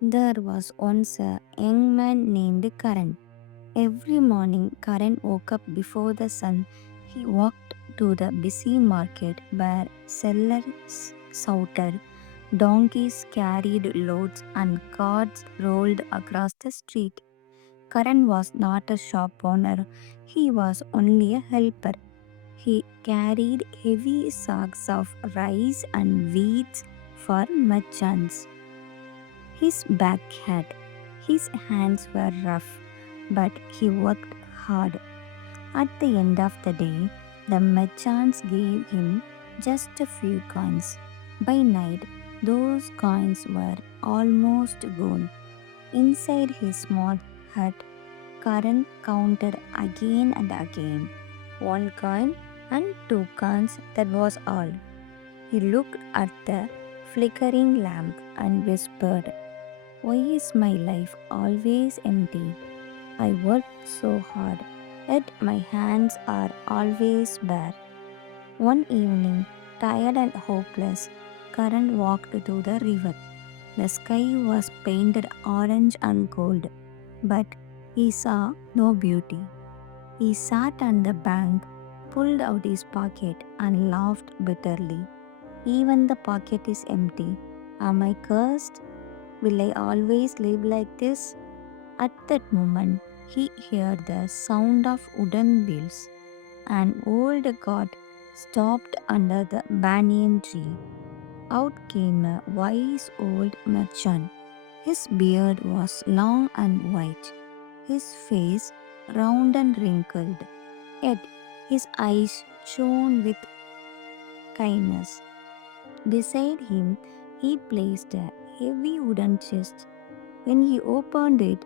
There was once a young man named Karan. Every morning, Karan woke up before the sun. He walked to the busy market where sellers shouted, donkeys carried loads, and carts rolled across the street. Karan was not a shop owner, he was only a helper. He carried heavy sacks of rice and wheat for merchants. His back hurt, his hands were rough, but he worked hard. At the end of the day, the merchants gave him just a few coins. By night, those coins were almost gone. Inside his small hut, Karan counted again and again. One coin and two coins, that was all. He looked at the flickering lamp and whispered, "Why is my life always empty? I worked so hard, yet my hands are always bare." One evening, tired and hopeless, Karan walked to the river. The sky was painted orange and cold, but he saw no beauty. He sat on the bank, pulled out his pocket, and laughed bitterly. Even the pocket is empty. Am I cursed? Will I always live like this? At that moment, he heard the sound of wooden wheels. An old cart stopped under the banyan tree. Out came a wise old merchant. His beard was long and white, his face round and wrinkled, yet his eyes shone with kindness. Beside him, he placed a heavy wooden chest. When he opened it,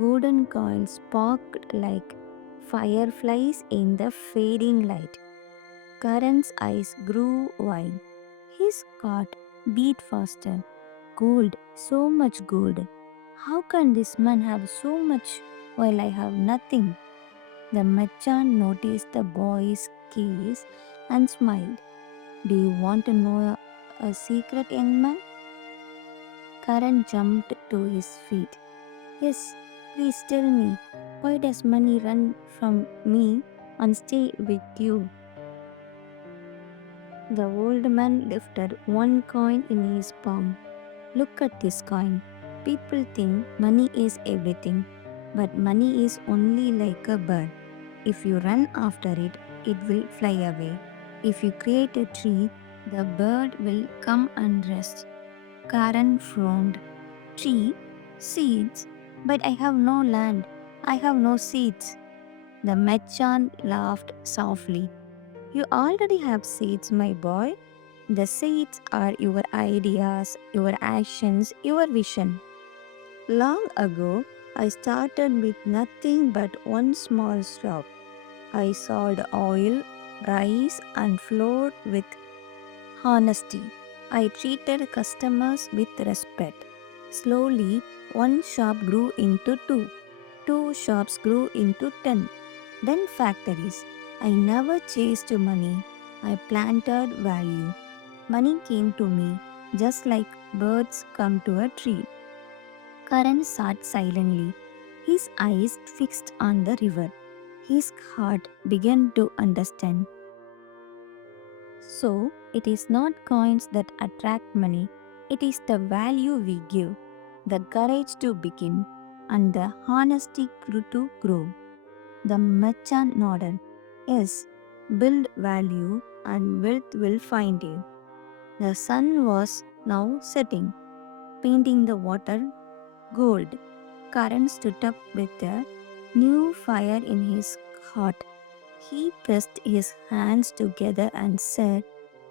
golden coins sparkled like fireflies in the fading light. Karan's eyes grew wide. His heart beat faster. Gold, so much gold. How can this man have so much while I have nothing? The merchant noticed the boy's gaze and smiled. Do you want to know a secret, young man? Karan jumped to his feet. Yes, please tell me, why does money run from me and stay with you? The old man lifted one coin in his palm. Look at this coin. People think money is everything, but money is only like a bird. If you run after it, it will fly away. If you create a tree, the bird will come and rest. Karan frowned. Tree? Seeds? But I have no land. I have no seeds. The merchant laughed softly. You already have seeds, my boy. The seeds are your ideas, your actions, your vision. Long ago, I started with nothing but one small shop. I sold oil, rice, and flour with honesty. I treated customers with respect. Slowly, one shop grew into two. Two shops grew into 10. Then factories. I never chased money. I planted value. Money came to me just like birds come to a tree. Karan sat silently, his eyes fixed on the river. His heart began to understand. So, it is not coins that attract money, it is the value we give, the courage to begin, and the honesty to grow. The merchant nodded. Yes, build value and wealth will find you. The sun was now setting, painting the water gold. Karan stood up with a new fire in his heart. He pressed his hands together and said,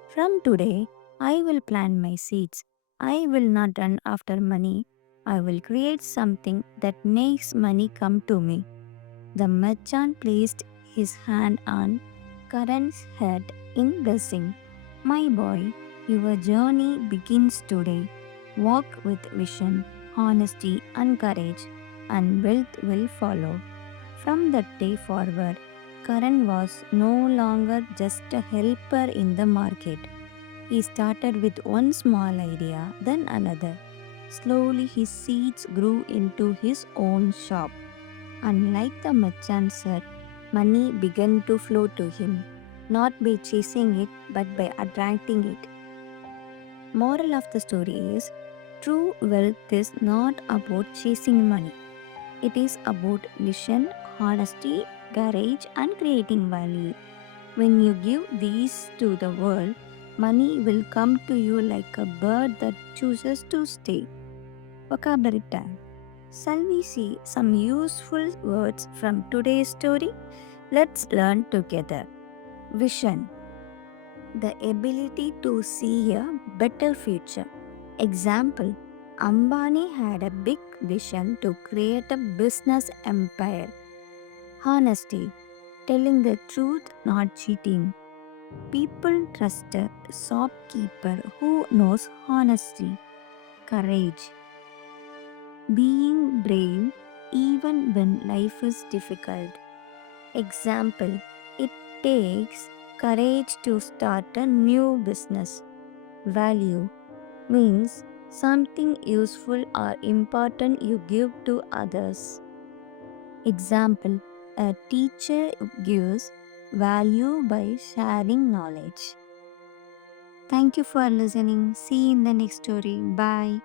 from today, I will plant my seeds. I will not run after money. I will create something that makes money come to me. The merchant placed his hand on Karan's head in blessing. My boy, your journey begins today. Walk with vision, honesty, and courage, and wealth will follow. From that day forward, Karan was no longer just a helper in the market. He started with one small idea, then another. Slowly, his seeds grew into his own shop. Unlike the merchant, sir, money began to flow to him, not by chasing it but by attracting it. Moral of the story is true wealth is not about chasing money. It is about vision, honesty, courage, and creating value. When you give these to the world, money will come to you like a bird that chooses to stay. Vocabulary time. Shall we see some useful words from today's story? Let's learn together. Vision, the ability to see a better future. Example, Ambani had a big vision to create a business empire. Honesty, telling the truth, not cheating. People trust a shopkeeper who knows honesty. Courage, being brave even when life is difficult. Example, it takes courage to start a new business. Value means something useful or important you give to others. Example, a teacher gives value by sharing knowledge. Thank you for listening. See you in the next story. Bye.